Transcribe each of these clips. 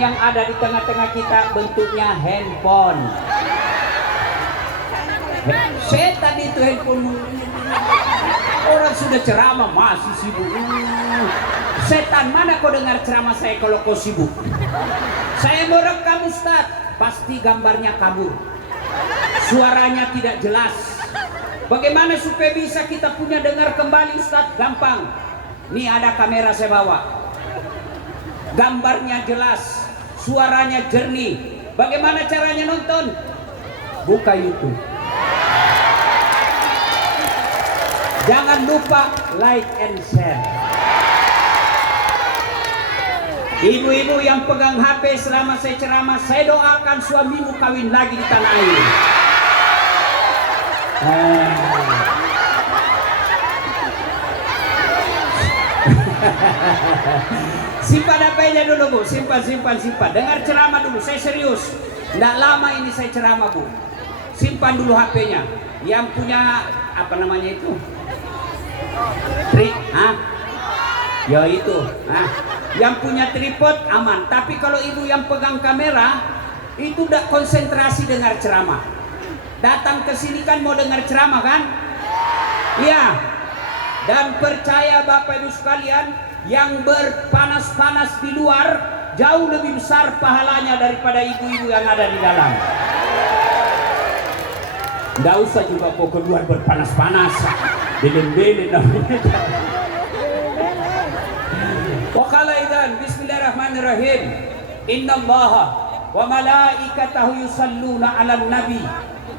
Yang ada di tengah-tengah kita bentuknya handphone. Setan itu handphone. Orang sudah ceramah masih sibuk. Setan, mana kau dengar ceramah saya kalau kau sibuk? Saya merekam Ustaz, pasti gambarnya kabur, suaranya tidak jelas. Bagaimana supaya bisa kita punya dengar kembali Ustaz? Gampang. Nih ada kamera saya bawa, gambarnya jelas, suaranya jernih. Bagaimana caranya nonton? Buka YouTube. Jangan lupa like and share. Ibu-ibu yang pegang HP selama saya ceramah, saya doakan suamimu kawin lagi di tanah air. Simpan HP-nya dulu Bu, simpan. Dengar ceramah dulu, saya serius. Nggak lama ini saya ceramah Bu. Simpan dulu HP-nya. Yang punya apa namanya itu? Ya itu. Yang punya tripod aman. Tapi kalau ibu yang pegang kamera itu udah konsentrasi dengar ceramah. Datang ke sini kan mau dengar ceramah kan? Iya. Dan percaya Bapak Ibu sekalian, yang berpanas-panas di luar jauh lebih besar pahalanya daripada ibu-ibu yang ada di dalam. Nggak usah juga kok keluar berpanas-panas, belen-belen namanya. Wakala idan, bismillahirrahmanirrahim. Innallaha wa malaikatahu yusalluna 'alan nabi.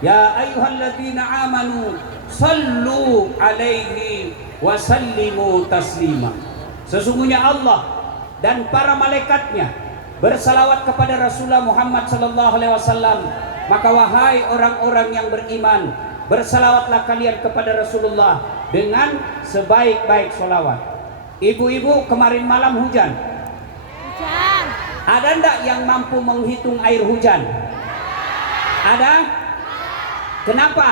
Ya ayyuhalladzina amanu sallu 'alaihi wa sallimu taslima. Sesungguhnya Allah dan para malaikatnya bersalawat kepada Rasulullah Muhammad sallallahu alaihi wasallam. Maka wahai orang-orang yang beriman, bersalawatlah kalian kepada Rasulullah dengan sebaik-baik salawat. Ibu-ibu, kemarin malam hujan. Ada ndak yang mampu menghitung air hujan? Ada? Kenapa?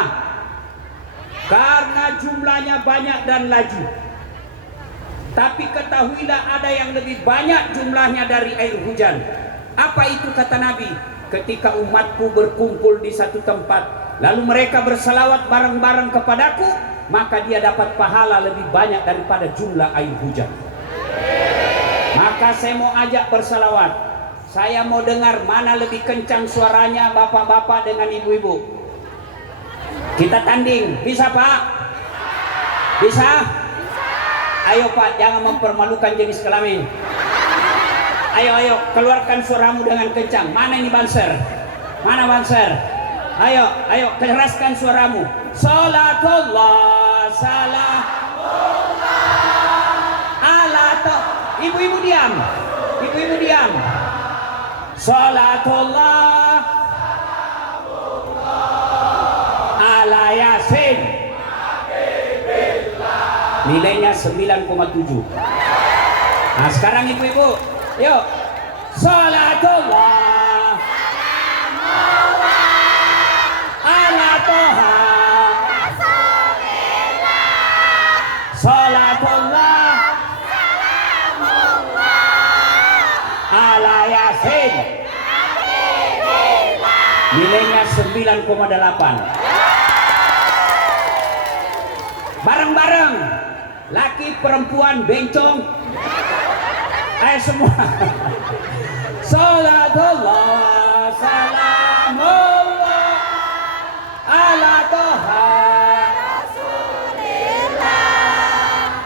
Karena jumlahnya banyak dan laju. Tapi ketahuilah ada yang lebih banyak jumlahnya dari air hujan. Apa itu kata Nabi? Ketika umatku berkumpul di satu tempat, lalu mereka bersalawat bareng-bareng kepadaku, maka dia dapat pahala lebih banyak daripada jumlah air hujan. Maka saya mau ajak bersalawat. Saya mau dengar mana lebih kencang suaranya bapak-bapak dengan ibu-ibu. Kita tanding, bisa Pak? Bisa? Ayo Pak, jangan mempermalukan jenis kelamin. Ayo, keluarkan suaramu dengan kencang. Mana ini banser? Mana banser? Ayo, keraskan suaramu. Salatullah, salamullah, ala toh. Ibu-ibu diam. Salatullah, salamullah, ala Yasin. Nilainya 9,7. Nah sekarang ibu-ibu, yuk. Salatullah, salamullah, ala toha, rasulillah. Salatullah, salamullah, ala Yasin. Nilainya 9,8. Bareng-bareng, laki perempuan bencong. Ayo semua. Salatullah, salamullah, ala toha, rasulillah.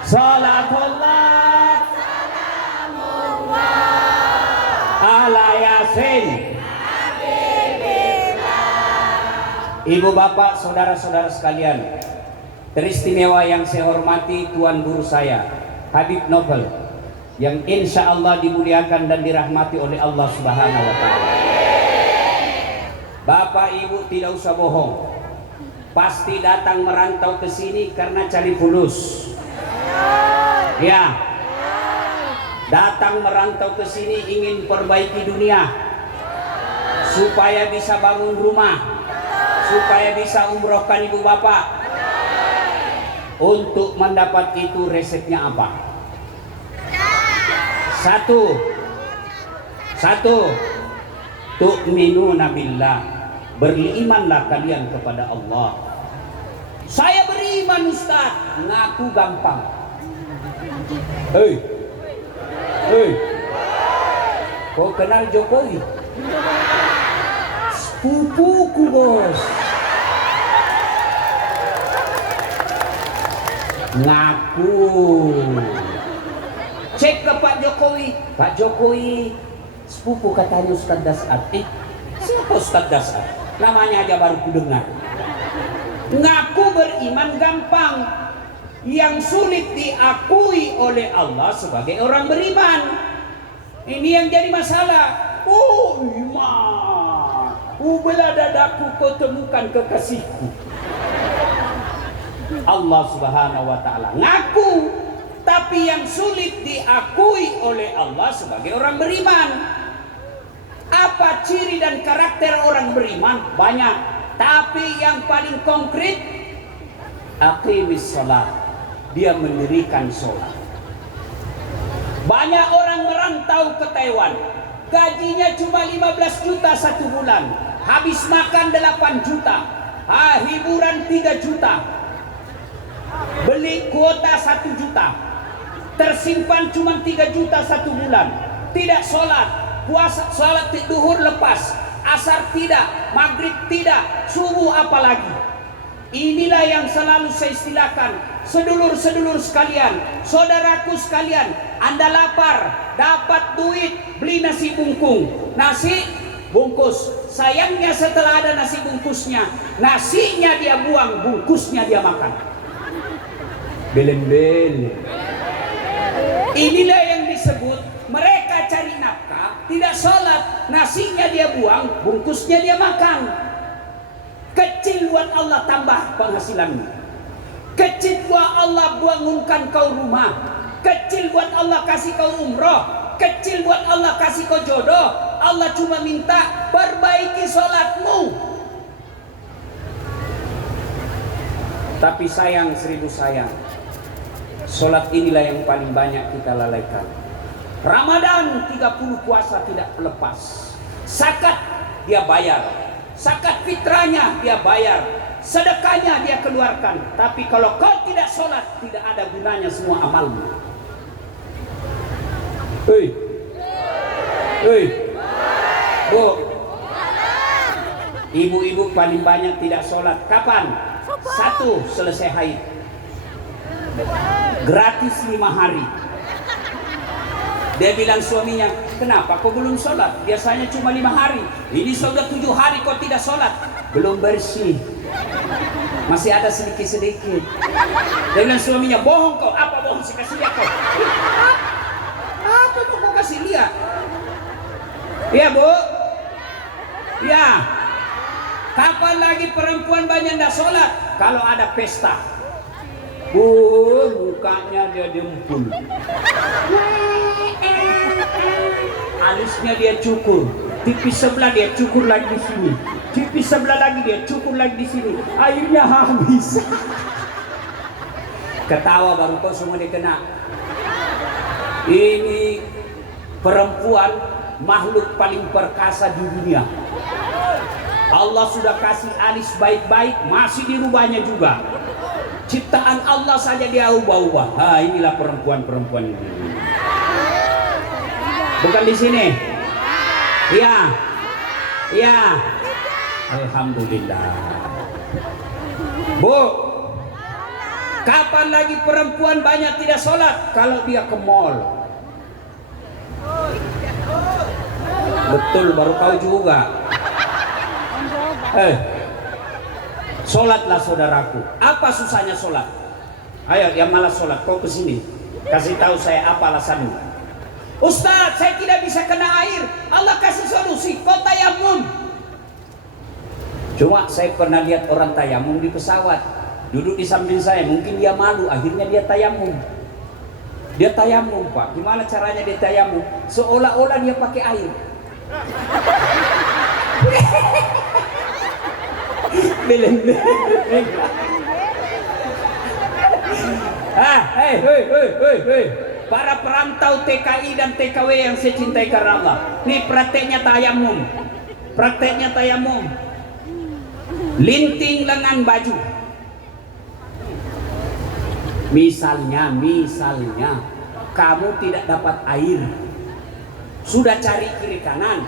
Salatullah, salamullah, ala Yasin. Ibu bapak, saudara-saudara sekalian, teristimewa yang saya hormati Tuan Guru saya, Habib Novel, yang insya Allah dimuliakan dan dirahmati oleh Allah Subhanahu wa Ta'ala. Bapak Ibu tidak usah bohong, pasti datang merantau ke sini karena cari fulus. Ya, datang merantau ke sini ingin perbaiki dunia, supaya bisa bangun rumah, supaya bisa umrohkan ibu bapak. Untuk mendapat itu resepnya apa? Satu, Satu, tu'minuna billah, berimanlah kalian kepada Allah. Saya beriman Ustaz, ngaku gampang. Hei, kau kenal Jokowi? Sepupuku bos. Ngaku. Cek ke Pak Jokowi. Pak Jokowi, sepupu katanya Ustaz Dasar. Siapa Ustaz Dasar? Namanya aja baru kudengar. Ngaku beriman gampang. Yang sulit diakui oleh Allah sebagai orang beriman. Ini yang jadi masalah. Oh iman, belah dadaku kau temukan kekasihku. Allah Subhanahu wa ta'ala ngaku, tapi yang sulit diakui oleh Allah sebagai orang beriman. Apa ciri dan karakter orang beriman? Banyak, tapi yang paling konkret, aqimis salat, dia mendirikan sholat. Banyak orang merantau ke Taiwan, gajinya cuma 15 juta satu bulan, habis makan 8 juta, hiburan 3 juta, beli kuota 1 juta, tersimpan cuma 3 juta satu bulan, tidak sholat, puasa sholat duhur lepas, asar tidak, maghrib tidak, subuh apalagi. Inilah yang selalu saya istilahkan, sedulur-sedulur sekalian, saudaraku sekalian, Anda lapar, dapat duit, beli nasi bungkung, nasi bungkus. Sayangnya setelah ada nasi bungkusnya, nasinya dia buang, bungkusnya dia makan. Belen-belen. Inilah yang disebut mereka cari nafkah, tidak sholat, nasinya dia buang, bungkusnya dia makan. Kecil buat Allah tambah penghasilanmu. Kecil buat Allah bangunkan kau rumah. Kecil buat Allah kasih kau umroh. Kecil buat Allah kasih kau jodoh. Allah cuma minta perbaiki sholatmu. Tapi sayang, seribu sayang, sholat inilah yang paling banyak kita lalaikan. Ramadan 30 puasa tidak lepas. Zakat dia bayar. Zakat fitrahnya dia bayar, sedekahnya dia keluarkan. Tapi kalau kau tidak sholat, tidak ada gunanya semua amalmu. Bu, ibu-ibu paling banyak tidak sholat. Kapan? 1, selesai haid, gratis 5 hari. Dia bilang suaminya, kenapa kau belum sholat? Biasanya cuma 5 hari. Ini sudah 7 hari kau tidak sholat. Belum bersih, masih ada sedikit-sedikit. Dia bilang suaminya, bohong kau. Apa bohong? Saya kasih lihat kau. Apa kau kasih lihat? Ya bu, ya. Kapan lagi perempuan banyak tidak sholat? Kalau ada pesta. Mukanya dia dempul, alisnya dia cukur, tipis sebelah dia cukur lagi di sini, tipis sebelah lagi dia cukur lagi di sini, airnya habis. Ketawa baru kau semua dikena. Ini perempuan makhluk paling perkasa di dunia. Allah sudah kasih alis baik-baik, masih dirubahnya juga. Ciptaan Allah saja dia ubah-ubah. Inilah perempuan-perempuan ini. Bukan di sini? Ya, ya. Alhamdulillah. Bu, kapan lagi perempuan banyak tidak sholat? Kalau dia ke mall. Betul, baru kau juga. Sholatlah saudaraku. Apa susahnya sholat? Ayo yang malas sholat, kau kesini. Kasih tahu saya apa alasanmu. Ustaz, saya tidak bisa kena air. Allah kasih solusi, kau tayamum. Cuma saya pernah lihat orang tayamum di pesawat. Duduk di samping saya, mungkin dia malu, akhirnya dia tayamum. Dia tayamum Pak. Gimana caranya dia tayamum? Seolah-olah dia pakai air. para perantau TKI dan TKW yang saya cintai karena Allah. Nih prakteknya tayamum. Prakteknya tayamum. Linting lengan baju. Misalnya kamu tidak dapat air. Sudah cari kiri kanan,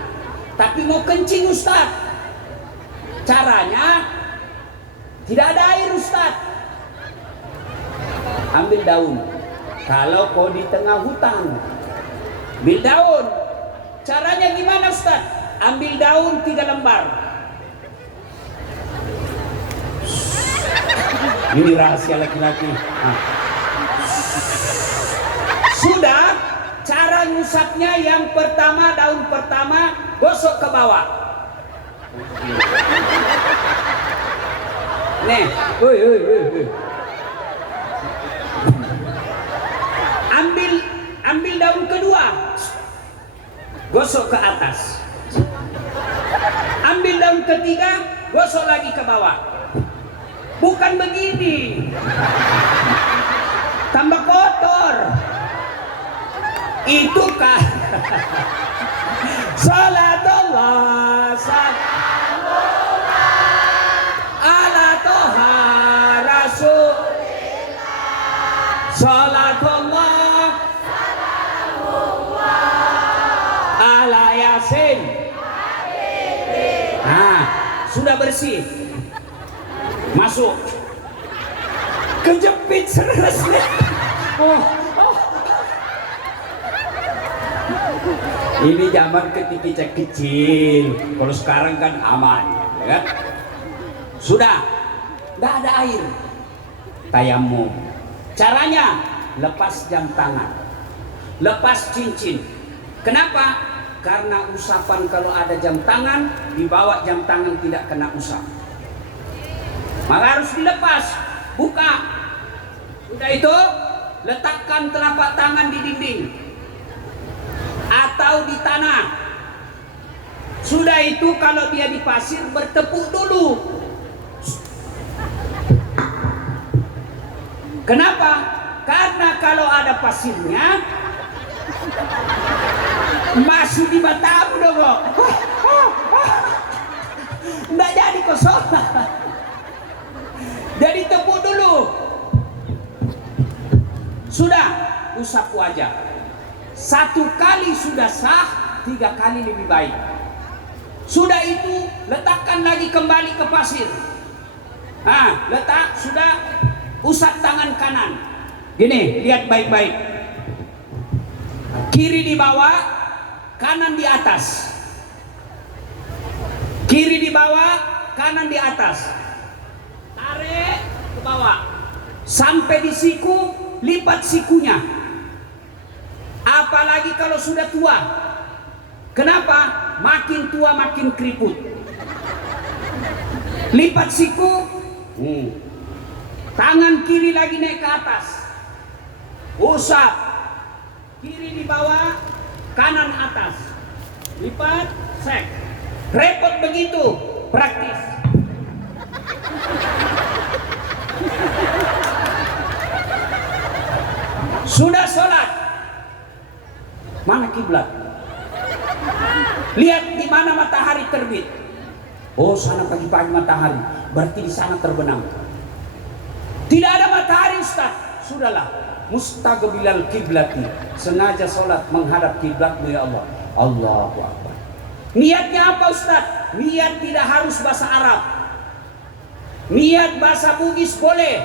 tapi mau kencing Ustaz. Caranya tidak ada air Ustaz. Ambil daun. Kalau kau di tengah hutan, ambil daun. Caranya gimana Ustaz? Ambil daun 3 lembar. Ini rahasia laki-laki. Sudah, cara ngusapnya yang pertama, daun pertama gosok ke bawah. Nih, ambil daun kedua, gosok ke atas. Ambil daun ketiga, gosok lagi ke bawah. Bukan begini, tambah kotor. Itu kah? Salatullah ala toha rasulillah. Salatullah ala yasin. Nah, sudah bersih. Masuk. Kejepit serasnya. Ini zaman ketika kecil. Kalau sekarang kan aman, ya kan? Sudah, nggak ada air. Tayamum. Caranya lepas jam tangan, lepas cincin. Kenapa? Karena usapan kalau ada jam tangan, dibawa jam tangan tidak kena usap. Maka harus dilepas, buka. Sudah itu, letakkan telapak tangan di dinding atau di tanah. Sudah itu kalau dia di pasir, bertepuk dulu. Kenapa? Karena kalau ada pasirnya masuk di matamu dong kok. Nggak jadi kosong. Jadi tepuk dulu. Sudah, usap wajah. 1 kali sudah sah, 3 kali lebih baik. Sudah itu, letakkan lagi kembali ke pasir. Nah, letak, sudah, usap tangan kanan. Gini, lihat baik-baik. Kiri di bawah, kanan di atas. Kiri di bawah, kanan di atas. Tarik ke bawah. Sampai di siku, lipat sikunya. Apalagi kalau sudah tua. Kenapa? Makin tua makin keriput. Lipat siku. Tangan kiri lagi naik ke atas. Usap. Kiri di bawah, kanan atas. Lipat, sek. Repot begitu, praktis. Sudah sholat. Mana kiblat? Lihat di mana matahari terbit. Oh, sana pagi-pagi matahari. Berarti di sana terbenam. Tidak ada matahari, Ustaz. Sudahlah. Mustaqbilal kiblati. Sengaja sholat menghadap kiblatmu ya Allah. Allahu Akbar. Niatnya apa, Ustaz? Niat tidak harus bahasa Arab. Niat bahasa Bugis boleh.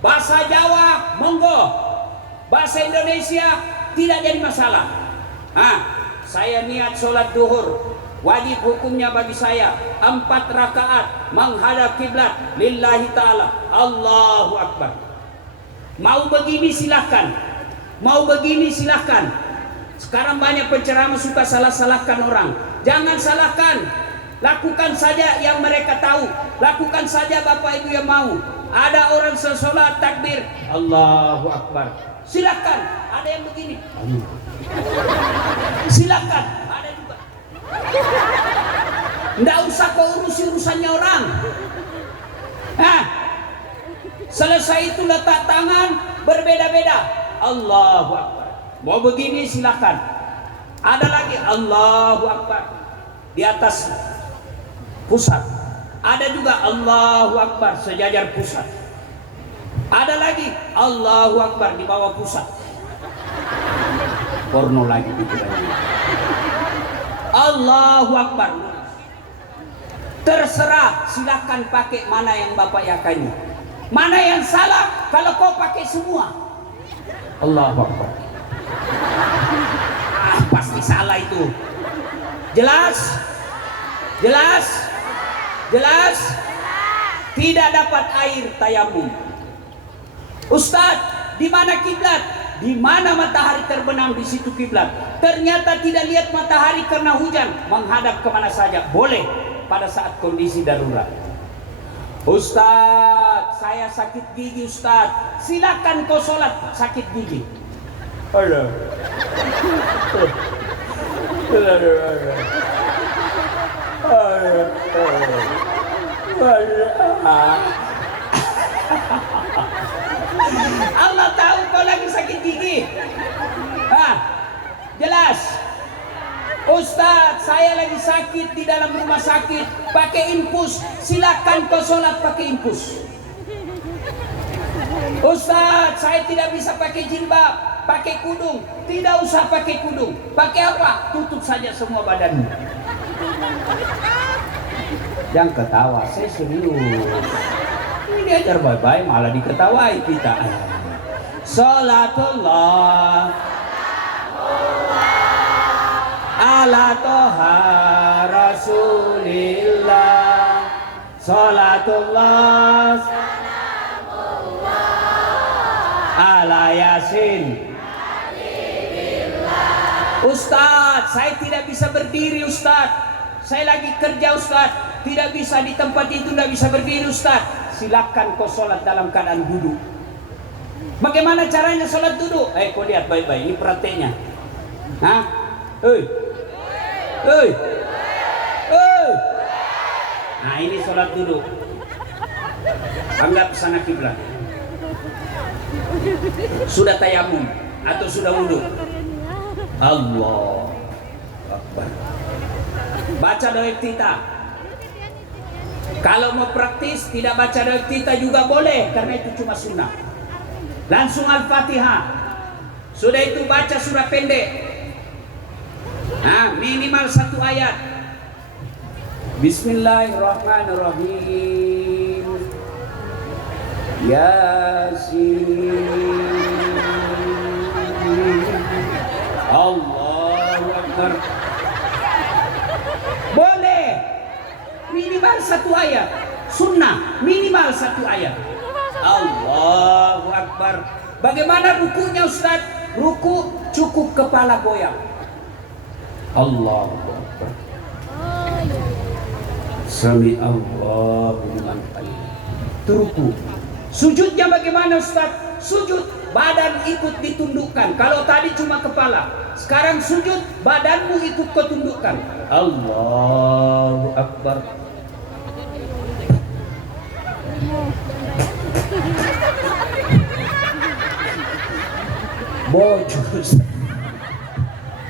Bahasa Jawa monggo. Bahasa Indonesia tidak jadi masalah. Saya niat sholat duhur, wajib hukumnya bagi saya 4 rakaat menghadap kiblat lillahi ta'ala. Allahu Akbar. Mau begini silahkan, mau begini silahkan. Sekarang banyak penceramah suka salah-salahkan orang. Jangan salahkan, lakukan saja yang mereka tahu. Lakukan saja Bapak Ibu yang mau. Ada orang sesolat takbir Allahu Akbar, silakan. Ada yang begini, silakan. Ada juga. Nggak usah kau urusi urusannya orang. Selesai itu letak tangan berbeda-beda. Allahu Akbar. Mau begini silakan. Ada lagi Allahu Akbar di atas pusat. Ada juga Allahu Akbar sejajar pusat. Ada lagi Allahu Akbar di bawah pusat. Porno lagi pikirannya. Allahu Akbar. Terserah, silakan pakai mana yang Bapak yakini. Mana yang salah kalau kau pakai semua. Allahu Akbar. Pasti salah itu. Jelas? Jelas? Jelas? Tidak dapat air tayamum. Ustadz, di mana kiblat? Di mana matahari terbenam, di situ kiblat. Ternyata tidak lihat matahari karena hujan, menghadap kemana saja boleh pada saat kondisi darurat. Ustadz, saya sakit gigi Ustadz. Silakan kau sholat sakit gigi. Halo. Allah tahu kau lagi sakit gigi. Jelas. Ustadz, saya lagi sakit di dalam rumah sakit, pakai infus. Silakan kau sholat pakai infus. Ustadz, saya tidak bisa pakai jilbab, pakai kudung. Tidak usah pakai kudung. Pakai apa? Tutup saja semua badanmu. Jangan ketawa, saya serius. Ini ajar baik-baik malah diketawai kita. Salatullah ala toha rasulillah. Salatullah ala yasin. Ustadz, saya tidak bisa berdiri Ustadz. Saya lagi kerja Ustadz. Tidak bisa di tempat itu, tidak bisa berdiri Ustadz. Silakan kau sholat dalam keadaan duduk. Bagaimana caranya sholat duduk? Kau lihat baik-baik, ini perhatiannya. Hah? Nah, ini sholat duduk. Anggap sana kiblat. Sudah tayamum atau sudah wudhu? Allah Akbar. Baca doa iftitah. Kalau mau praktis tidak baca doa iftitah juga boleh, karena itu cuma sunnah. Langsung Al-Fatihah. Sudah itu baca surah pendek. Minimal 1 ayat. Bismillahirrahmanirrahim. Yasin. Allahu Akbar. Boleh minimal 1 ayat. Sunnah minimal 1 ayat. Allahu Akbar. Bagaimana rukunya Ustaz? Ruku cukup kepala goyang. Allahu Akbar. Sami Allahu liman hamidah. Ruku. Sujudnya bagaimana Ustaz? Sujud badan ikut ditundukkan. Kalau tadi cuma kepala, sekarang sujud badanmu ikut kau tundukkan. Allahu Akbar. Bojos.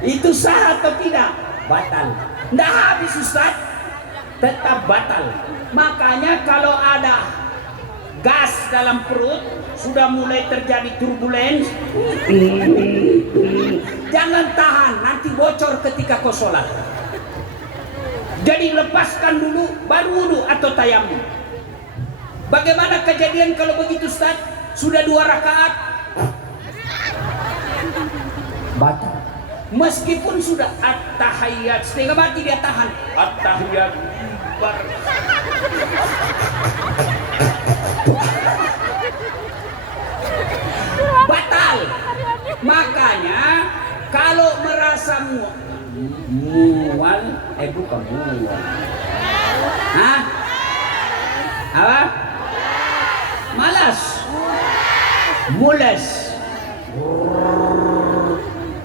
Itu sah atau tidak? Batal. Tidak habis Ustaz, tetap batal. Makanya kalau ada gas dalam perut, sudah mulai terjadi turbulens, jangan tahan, nanti bocor ketika kau sholat. Jadi lepaskan dulu, baru wudu atau tayamum. Bagaimana kejadian kalau begitu Ustaz? Sudah 2 rakaat batal. Meskipun sudah at-tahiyyat, setengah mati dia tahan. At-tahiyyat batal. Makanya kalau merasa mual, bukan mual. Hah? Apa? Malas. Mules.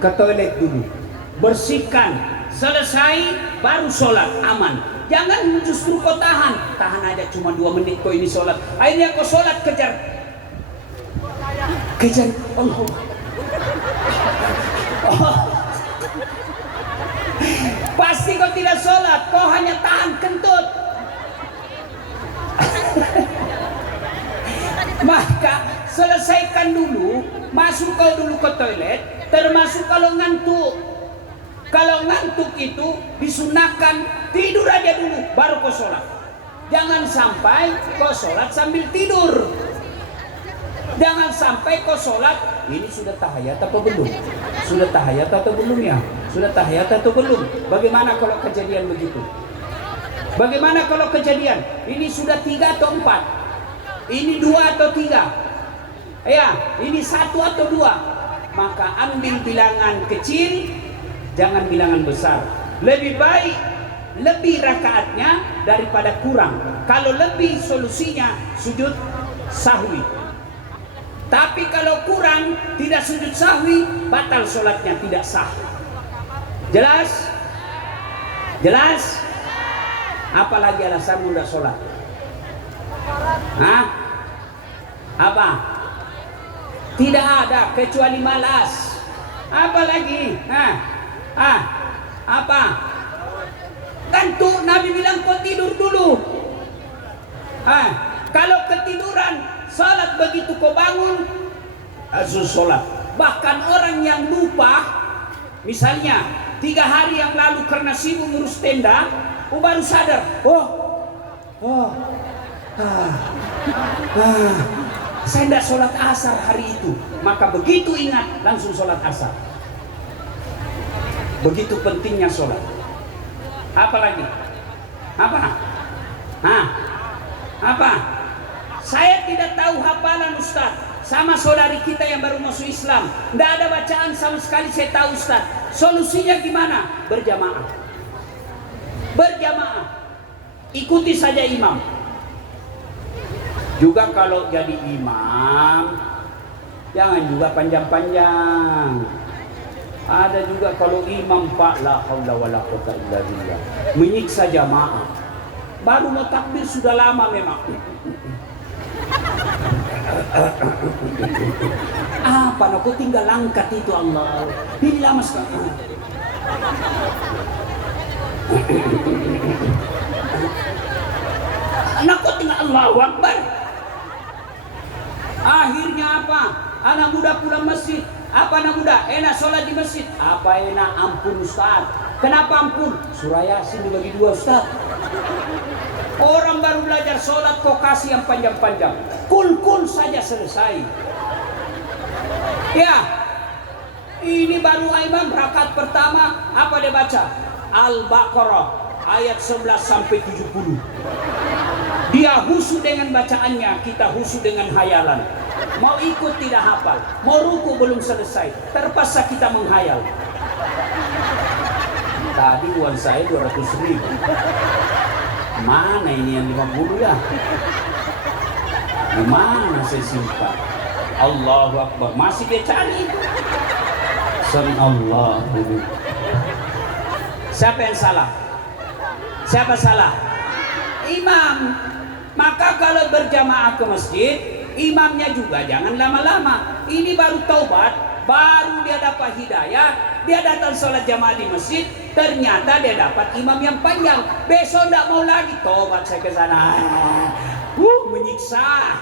Ke toilet dulu. Bersihkan. Selesai baru sholat, aman. Jangan justru kau tahan. Tahan aja cuma 2 menit kau ini sholat. Akhirnya kau sholat kejar Allah. pasti kau tidak sholat, kau hanya tahan kentut. Maka selesaikan dulu, masuk kau dulu ke toilet, termasuk kalau ngantuk. Kalau ngantuk itu disunahkan tidur aja dulu, baru kau sholat. Jangan sampai kau sholat sambil tidur. Jangan sampai kau sholat, ini sudah tahiyat atau belum? Sudah tahiyat atau belum ya? Sudah tahiyat atau belum? Bagaimana kalau kejadian begitu? Bagaimana kalau kejadian? Ini sudah 3 atau 4? Ini 2 atau 3? Ya, ini 1 atau 2? Maka ambil bilangan kecil, jangan bilangan besar. Lebih baik lebih rakaatnya daripada kurang. Kalau lebih, solusinya sujud sahwi. Tapi kalau kurang, tidak sujud sahwi, batal sholatnya, tidak sah. Jelas? Jelas? Apalagi alasan tidak sholat? Hah? Apa? Tidak ada kecuali malas. Apalagi? Apa? Tentu Nabi bilang kau tidur dulu. Kalau ketiduran, salat begitu kau bangun, langsung sholat. Bahkan orang yang lupa, misalnya 3 hari yang lalu karena sibuk ngurus tenda, baru sadar, saya tidak sholat asar hari itu. Maka begitu ingat, langsung sholat asar. Begitu pentingnya sholat. Apalagi? Apa? Saya tidak tahu hafalan Ustaz. Sama saudari kita yang baru masuk Islam, tidak ada bacaan sama sekali. Saya tahu Ustaz. Solusinya gimana? Berjamaah. Ikuti saja imam. Juga kalau jadi imam, jangan juga panjang-panjang. Ada juga kalau imam Pak, la haula wala quwwata illa billah, menyiksa jamaah. Baru mau takbir sudah lama memang. Apa nak kau tinggal angkat itu Allah. Ini lama sekali. Anak kau tinggal Allahu Akbar. Akhirnya apa? Anak muda pulang masjid. Apa anak muda? Enak sholat di masjid. Apa enak? Ampun Ustaz. Kenapa ampun? Surah Yasin dibagi 2 Ustaz. Orang baru belajar sholat kok kasih yang panjang-panjang. Kul saja selesai. Ya, ini baru imam rakaat pertama. Apa dia baca? Al-Baqarah ayat 11 sampai 70. Dia husu dengan bacaannya, kita husu dengan hayalan. Mau ikut tidak hafal, mau ruku belum selesai, terpaksa kita menghayal. Tadi uang saya 200.000. Mana ini yang 50 ya? Mana saya simpan? Allahu Akbar, masih dia cari. Subhanallah. Siapa yang salah? Siapa salah? Imam. Maka kalau berjamaah ke masjid, imamnya juga jangan lama-lama. Ini baru taubat, baru dia dapat hidayah, dia datang sholat jamaah di masjid, ternyata dia dapat imam yang panjang. Besok tidak mau lagi, taubat saya ke sana. Menyiksa.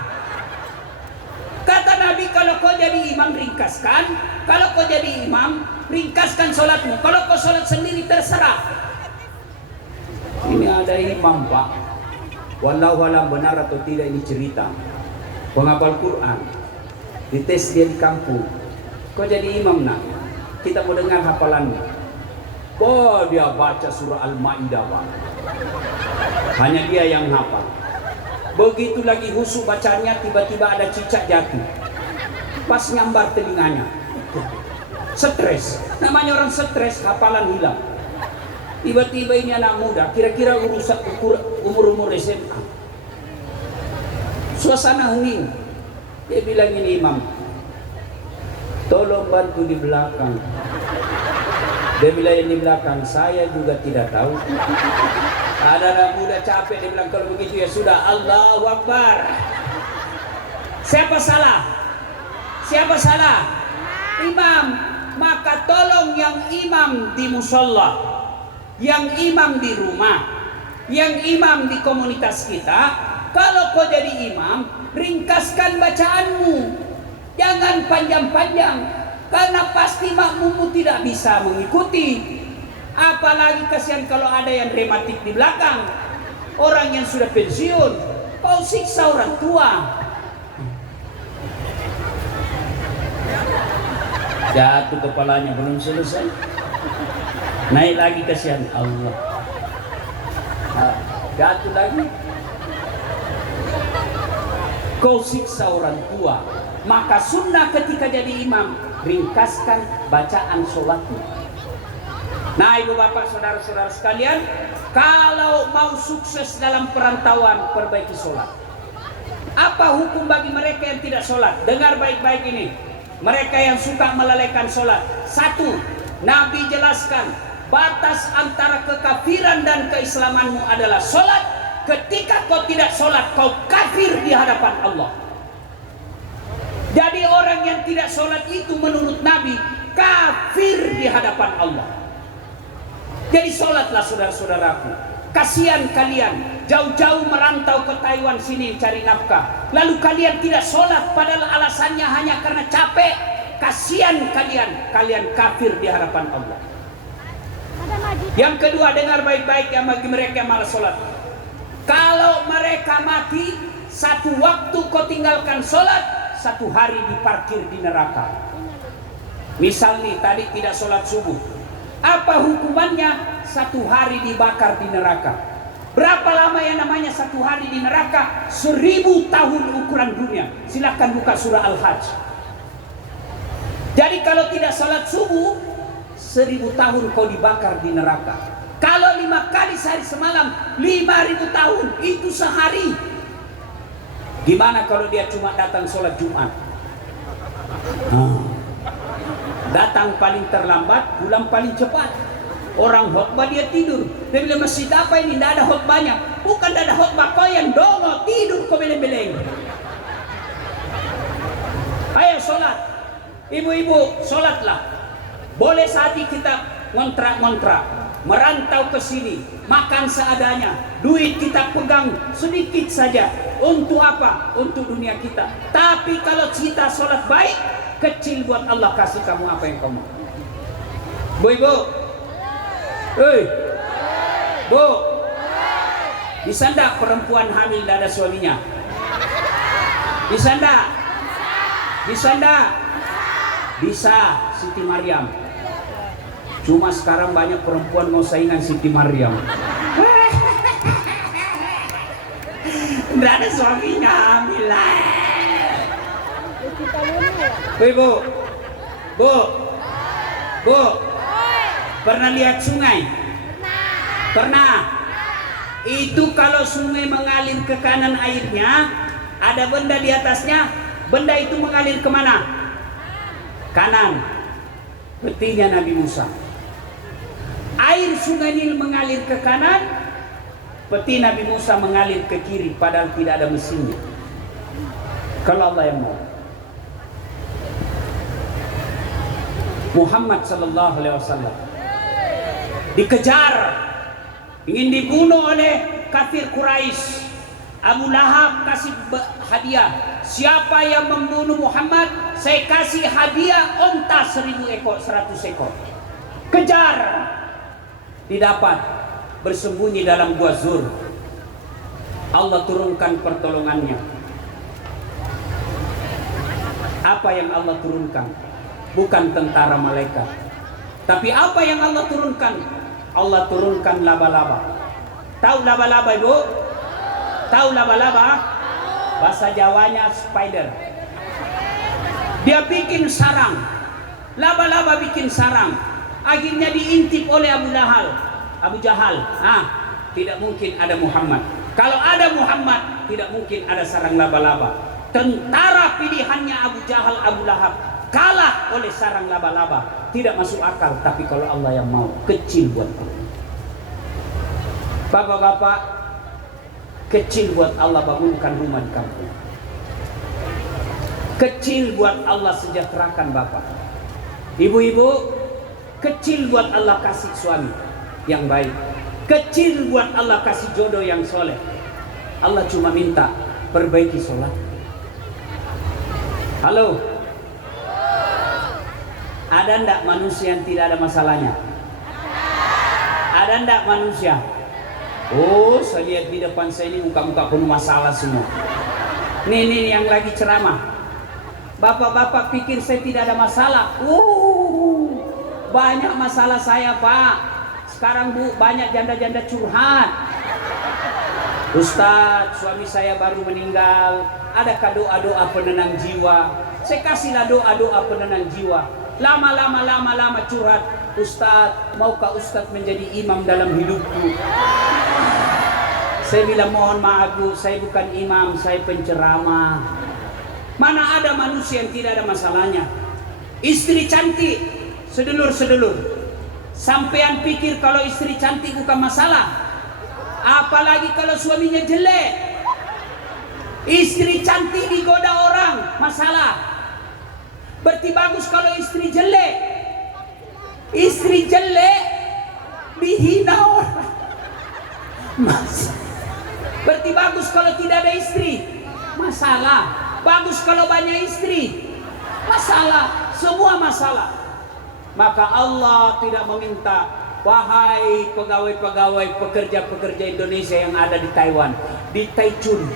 Kata Nabi, kalau kau jadi imam ringkaskan, kalau kau jadi imam ringkaskan sholatmu. Kalau kau sholat sendiri terserah. Ini ada imam Pak. Wallahu alam benar atau tidak ini cerita. Penghafal Quran, dites dia di kampung. Kau jadi imam nak, kita mau dengar hafalanmu. Oh dia baca surah Al-Ma'idah Pak. Hanya dia yang hafal. Begitu lagi husu bacanya, tiba-tiba ada cicak jatuh. Pas nyambar telinganya. Stres. Namanya orang stres, hafalan hilang. Tiba-tiba ini anak muda, kira-kira umur SMA. Suasana hening. Dia bilang ini imam, tolong bantu di belakang. Dia bilang ini belakang, saya juga tidak tahu. Ada anak muda capek, dia bilang kalau begitu ya sudah, Allahu Akbar. Siapa salah? Siapa salah? Imam. Maka tolong yang imam di musola, yang imam di rumah, yang imam di komunitas kita. Kalau kau jadi imam, ringkaskan bacaanmu, jangan panjang-panjang, karena pasti makmummu tidak bisa mengikuti. Apalagi kasihan kalau ada yang rematik di belakang, orang yang sudah pensiun, kau siksa orang tua. Jatuh kepalanya belum selesai, naik lagi, kasihan Allah. Jatuh lagi, kau siksa orang tua. Maka sunnah ketika jadi imam, ringkaskan bacaan sholatmu. Nah, ibu bapak saudara-saudara sekalian, kalau mau sukses dalam perantauan, perbaiki sholat. Apa hukum bagi mereka yang tidak sholat? Dengar baik-baik ini. Mereka yang suka melalaikan sholat. Satu, Nabi jelaskan batas antara kekafiran dan keislamanmu adalah sholat. Ketika kau tidak sholat, kau kafir di hadapan Allah. Jadi orang yang tidak sholat itu menurut Nabi kafir di hadapan Allah. Jadi sholatlah saudara-saudaraku. Kasihan kalian jauh-jauh merantau ke Taiwan sini cari nafkah, lalu kalian tidak sholat padahal alasannya hanya karena capek. Kasihan kalian, kalian kafir di hadapan Allah. Yang kedua, dengar baik-baik yang bagi mereka yang malas sholat. Kalau mereka mati, satu waktu kau tinggalkan sholat, satu hari diparkir di neraka. Misal nih tadi tidak sholat subuh, apa hukumannya? Satu hari dibakar di neraka. Berapa lama yang namanya satu hari di neraka? 1000 tahun ukuran dunia. Silakan buka surah Al-Hajj. Jadi kalau tidak sholat subuh, 1000 tahun kau dibakar di neraka. Kalau 5 kali sehari semalam, 5000 tahun, itu sehari. Gimana kalau dia cuma datang sholat Jumat? Datang paling terlambat, pulang paling cepat. Orang khotbah dia tidur. Dia bilang, masjid apa ini? Tidak ada khotbahnya. Bukan tidak ada khotbah, kau yang dongo tidur kau beleng-beleng. Ayo sholat. Ibu-ibu sholatlah. Boleh saat ini kita ngontrak-ngontrak, merantau ke sini, makan seadanya, duit kita pegang sedikit saja. Untuk apa? Untuk dunia kita. Tapi kalau kita sholat baik, kecil buat Allah, kasih kamu apa yang kamu. Bu-ibu, hei, bu, bisa ndak perempuan hamil tidak ada suaminya? Bisa ndak? Bisa ndak? Bisa, Siti Maryam. Cuma sekarang banyak perempuan mau saingan Siti Maryam. Tidak ada suaminya hamil. Bu, bu, bu, pernah lihat sungai? Pernah. Itu kalau sungai mengalir ke kanan airnya, ada benda di atasnya, benda itu mengalir kemana? Kanan. Petinya Nabi Musa. Air sungai Nil mengalir ke kanan, peti Nabi Musa mengalir ke kiri, padahal tidak ada mesinnya. Kalau Allah yang mau. Muhammad sallallahu alaihi wasallam dikejar, ingin dibunuh oleh kafir Quraisy. Abu Lahab kasih hadiah, siapa yang membunuh Muhammad, saya kasih hadiah onta 1000 ekor, 100 ekor. Kejar, didapat, bersembunyi dalam gua Zur. Allah turunkan pertolongannya. Apa yang Allah turunkan? Bukan tentara malaikat, tapi apa yang Allah turunkan? Allah turunkan laba-laba. Tahu laba-laba, Ibu? Tahu laba-laba? Bahasa Jawanya spider. Dia bikin sarang. Laba-laba bikin sarang. Akhirnya diintip oleh Abu Jahal. Tidak mungkin ada Muhammad. Kalau ada Muhammad, tidak mungkin ada sarang laba-laba. Tentara pilihannya Abu Jahal, Abu Lahab kalah oleh sarang laba-laba. Tidak masuk akal. Tapi kalau Allah yang mau, kecil buat Allah. Bapak-bapak, kecil buat Allah bangunkan rumah di kampung. Kecil buat Allah sejahterakan bapak. Ibu-ibu, kecil buat Allah kasih suami. yang baik. Kecil buat Allah kasih jodoh yang soleh. Allah cuma minta perbaiki sholat. Halo, ada ndak manusia yang tidak ada masalahnya? Ada ndak manusia? Oh, saya lihat di depan saya ini muka-muka penuh masalah semua. Nih yang lagi ceramah. Bapak-bapak pikir saya tidak ada masalah. Banyak masalah saya, Pak. Sekarang Bu, banyak janda-janda curhat. Ustadz, suami saya baru meninggal. Adakah doa-doa penenang jiwa? Saya kasihlah doa-doa penenang jiwa. Lama curhat. Ustadz, maukah Ustadz menjadi imam dalam hidupku? Saya bilang mohon maaf Bu, saya bukan imam, saya penceramah. Mana ada manusia yang tidak ada masalahnya? Istri cantik, sedulur-sedulur, sampean pikir kalau istri cantik bukan masalah? Apalagi kalau suaminya jelek. Istri cantik digoda orang, masalah. Berarti bagus kalau istri jelek. Istri jelek dihina orang, masalah. Berarti bagus kalau tidak ada istri, masalah. Bagus kalau banyak istri, masalah. Semua masalah. Maka Allah tidak meminta, wahai pegawai-pegawai pekerja-pekerja Indonesia yang ada di Taiwan, di Taichung.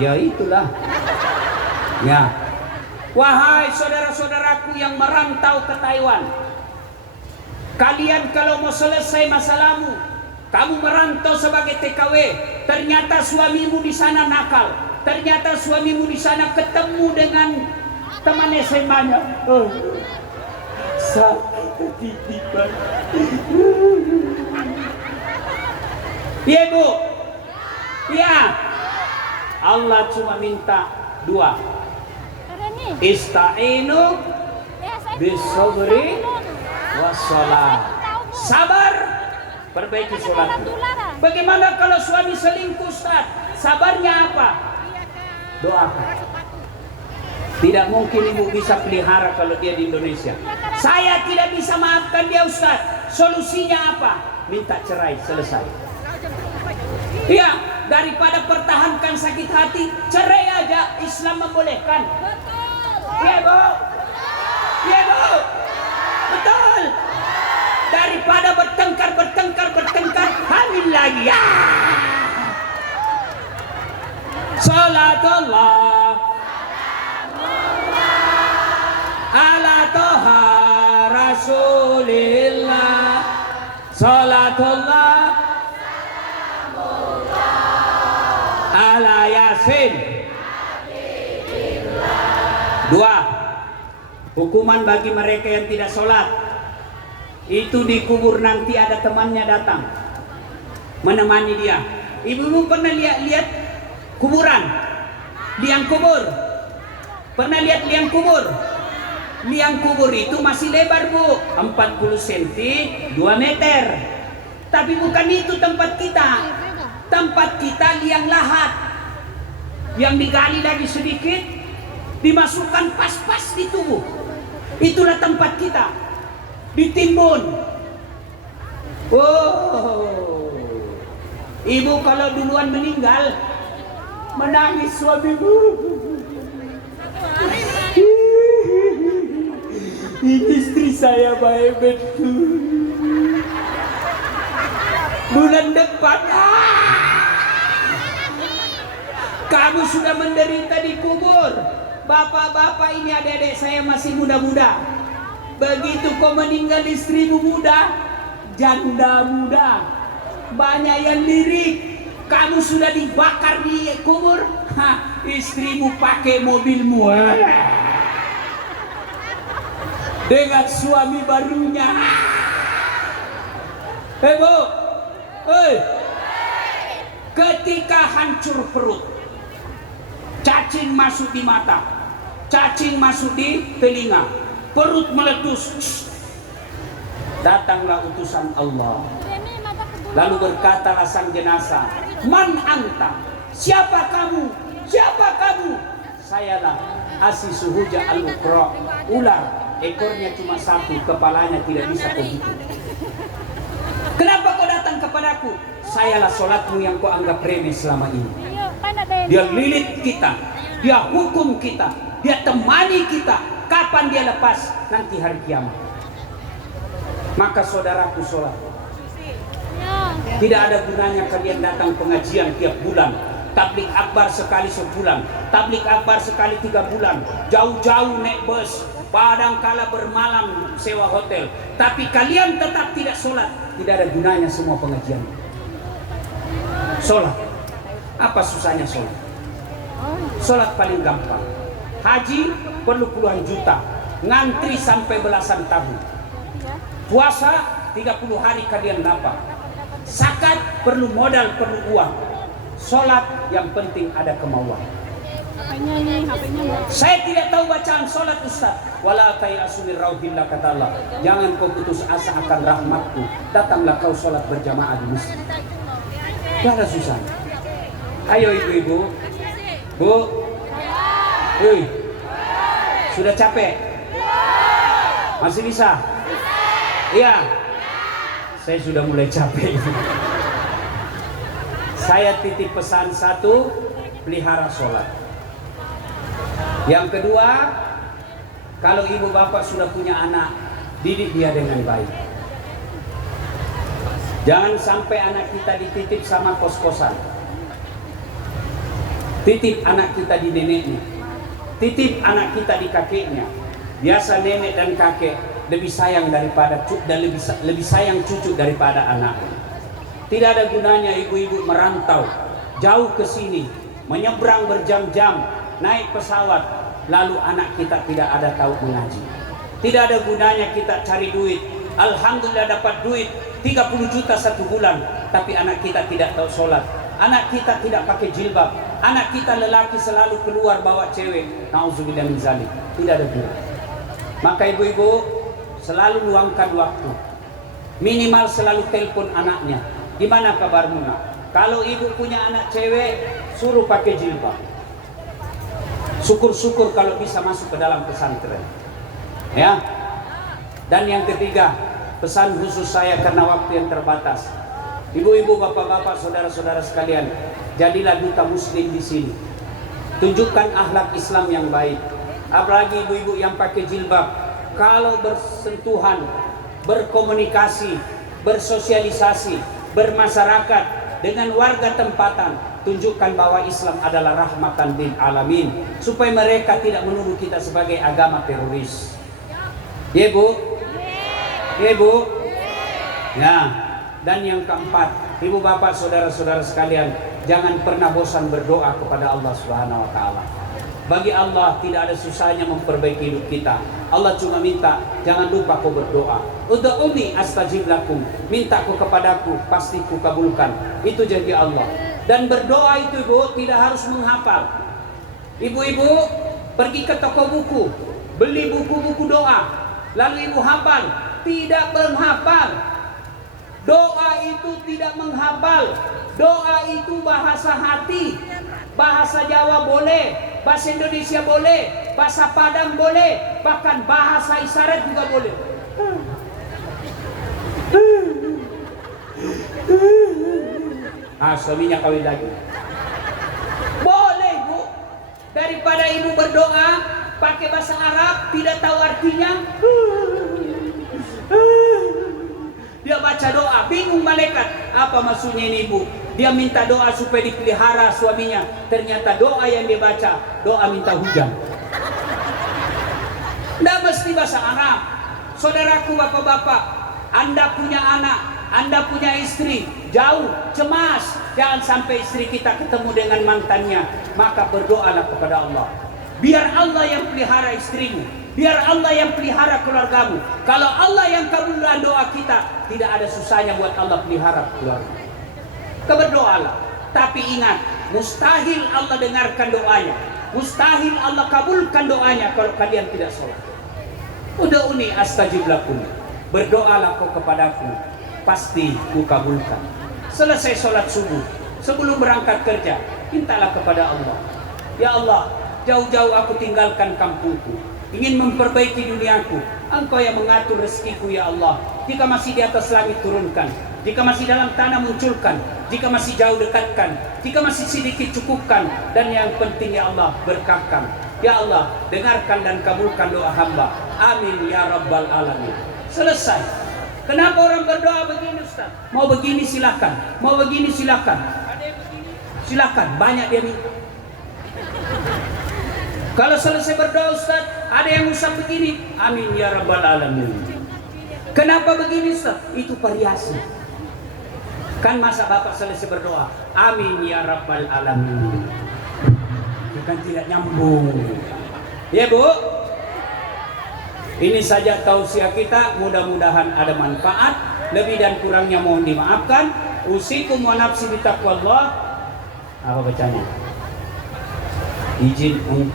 Ya itulah. Ya. Wahai saudara-saudaraku yang merantau ke Taiwan, kalian kalau mau selesai masalahmu, kamu merantau sebagai TKW, ternyata suamimu di sana nakal, ternyata suamimu di sana ketemu dengan teman SMA-nya. Sakit titipan. Iya Bu, iya. Allah cuma minta dua. Ista'inu bisabri wassalah. Sabar, perbaiki sholat. Bagaimana kalau suami selingkuh, Ustaz? Sabarnya apa? Doakan. Tidak mungkin ibu bisa pelihara kalau dia di Indonesia. Saya tidak bisa maafkan dia, Ustaz. Solusinya apa? Minta cerai, selesai. Iya, daripada pertahankan sakit hati, cerai aja. Islam membolehkan. Iya Bu, iya Bu, betul. Daripada bertengkar, hamil lagi. Ya. Salatullah ala toha rasulillah. Salatullah ala yasin. Dua, hukuman bagi mereka yang tidak sholat. Itu di kubur nanti ada temannya datang menemani dia. Ibu pernah lihat kuburan? Liang kubur. Pernah lihat liang kubur? Liang kubur itu masih lebar Bu, 40 cm, 2 meter. Tapi bukan itu tempat kita. Tempat kita liang lahat, yang digali lagi sedikit, dimasukkan pas-pas di tubuh. Itulah tempat kita, ditimbun. Oh, ibu kalau duluan meninggal, menangis suamimu. Istri saya baik betul. Bulan depan kamu sudah menderita di kubur. Bapak-bapak ini, adik-adik saya masih muda-muda. Begitu kau meninggal, istrimu muda, janda muda, banyak yang lirik. Kamu sudah dibakar di kubur, istrimu pakai mobilmu dengan suami barunya. Bu, ketika hancur perut, cacing masuk di mata, cacing masuk di telinga, perut meletus, datanglah utusan Allah. Lalu berkatalah sang jenazah, man anta? Siapa kamu? Siapa kamu? Sayalah. asi suhuja al-ukra. Ular ekornya cuma satu, kepalanya tidak bisa begitu. Kenapa kau datang kepadaku? Sayalah sholatmu yang kau anggap remeh selama ini. Dia lilit kita, dia hukum kita, dia temani kita. Kapan dia lepas? Nanti hari kiamat. Maka saudaraku sholat. Tidak ada gunanya kalian datang pengajian tiap bulan, tablik akbar sekali sebulan, tablik akbar sekali 3 bulan, jauh-jauh naik bus, kadang-kala bermalam sewa hotel, tapi kalian tetap tidak sholat. Tidak ada gunanya semua pengajian. Sholat, apa susahnya sholat? Sholat paling gampang. Haji perlu puluhan juta, ngantri sampai belasan tahun. Puasa 30 hari kalian dapat. Zakat perlu modal, perlu uang. Sholat yang penting ada kemauan. Saya tidak tahu bacaan sholat Ustaz. Wala tayasu min rauhillah, kata Allah. Jangan kau putus asa akan rahmatku. Datanglah kau sholat berjamaah di masjid. Tidak ada susah. Ayo ibu-ibu. Bu. Sudah capek? Masih bisa? Iya. Saya sudah mulai capek. Saya titip pesan satu, pelihara sholat. Yang kedua, kalau ibu bapak sudah punya anak, didik dia dengan baik. Jangan sampai anak kita dititip sama kos-kosan. Titip anak kita di neneknya. Titip anak kita di kakeknya. Biasa nenek dan kakek lebih sayang daripada dan lebih sayang cucu daripada anak. Tidak ada gunanya ibu-ibu merantau jauh ke sini, menyeberang berjam-jam, naik pesawat, lalu anak kita tidak ada tahu mengaji. Tidak ada gunanya kita cari duit. Alhamdulillah dapat duit 30 juta 1 bulan, tapi anak kita tidak tahu sholat. Anak kita tidak pakai jilbab. Anak kita lelaki selalu keluar bawa cewek. Nauzubillah min zalik. Tidak ada guna. Maka ibu-ibu selalu luangkan waktu. Minimal selalu telepon anaknya. Gimana kabarmu nak? Kalau ibu punya anak cewek, suruh pakai jilbab. Syukur-syukur kalau bisa masuk ke dalam pesantren. Ya. Dan yang ketiga, pesan khusus saya karena waktu yang terbatas. Ibu-ibu, bapak-bapak, saudara-saudara sekalian, jadilah duta muslim di sini. Tunjukkan akhlak Islam yang baik. Apalagi ibu-ibu yang pakai jilbab, kalau bersentuhan, berkomunikasi, bersosialisasi, bermasyarakat dengan warga tempatan, tunjukkan bahwa Islam adalah rahmatan lil alamin, supaya mereka tidak menuduh kita sebagai agama teroris. Ya Bu? Ya Bu? Ya. Dan yang keempat, ibu bapak, saudara-saudara sekalian, jangan pernah bosan berdoa kepada Allah Subhanahu wa taala. Bagi Allah tidak ada susahnya memperbaiki hidup kita. Allah cuma minta, jangan lupa kau berdoa. Ud'uni astajib lakum. Minta kau kepadaku, pasti ku kabulkan. Itu janji Allah. Dan berdoa itu ibu tidak harus menghafal. Ibu-ibu pergi ke toko buku, beli buku-buku doa, lalu ibu hafal. Tidak menghafal. Doa itu tidak menghafal. Doa itu bahasa hati. Bahasa Jawa boleh, bahasa Indonesia boleh, bahasa Padang boleh, bahkan bahasa isyarat juga boleh. Suaminya kawin lagi. Boleh Bu. Daripada ibu berdoa pakai bahasa Arab tidak tahu artinya, dia baca doa, bingung malaikat. Apa maksudnya ini ibu? Dia minta doa supaya dipelihara suaminya. Ternyata doa yang dia baca, doa minta hujan. Tidak mesti bahasa Arab. Saudaraku, bapak-bapak, Anda punya anak, Anda punya istri, jauh, cemas. Jangan sampai istri kita ketemu dengan mantannya. Maka berdoalah kepada Allah. Biar Allah yang pelihara istrimu. Biar Allah yang pelihara keluargamu. Kalau Allah yang kabulkan doa kita, tidak ada susahnya buat Allah pelihara keluarga. Berdoalah. Tapi ingat, mustahil Allah dengarkan doanya. Mustahil Allah kabulkan doanya kalau kalian tidak sholat. Ud'uni astajib lakum. Berdoalah kau kepadaku, pasti ku kabulkan. Selesai sholat subuh, sebelum berangkat kerja, mintalah kepada Allah. Ya Allah, jauh-jauh aku tinggalkan kampungku, ingin memperbaiki duniaku. Engkau yang mengatur rezekiku ya Allah. Jika masih di atas langit turunkan, jika masih dalam tanah munculkan, jika masih jauh dekatkan, jika masih sedikit cukupkan, dan yang penting ya Allah berkahkan. Ya Allah, dengarkan dan kabulkan doa hamba. Amin ya rabbal alamin. Selesai. Kenapa orang berdoa begini Ustaz? Mau begini silakan, mau begini silakan. Ada yang begini silakan, banyak dia minta. Kalau selesai berdoa Ustaz, ada yang usap begini, amin ya rabbal alamin. Kenapa begini Ustaz? Itu variasi. Kan masa Bapak selesai berdoa, amin ya rabbal alamin, bukan tidak nyambung. Ya Bu, ini saja tausiah kita, mudah-mudahan ada manfaat. Lebih dan kurangnya mohon dimaafkan. Usikum wa nafsi bitaqwallah. Apa bacanya? Izin untuk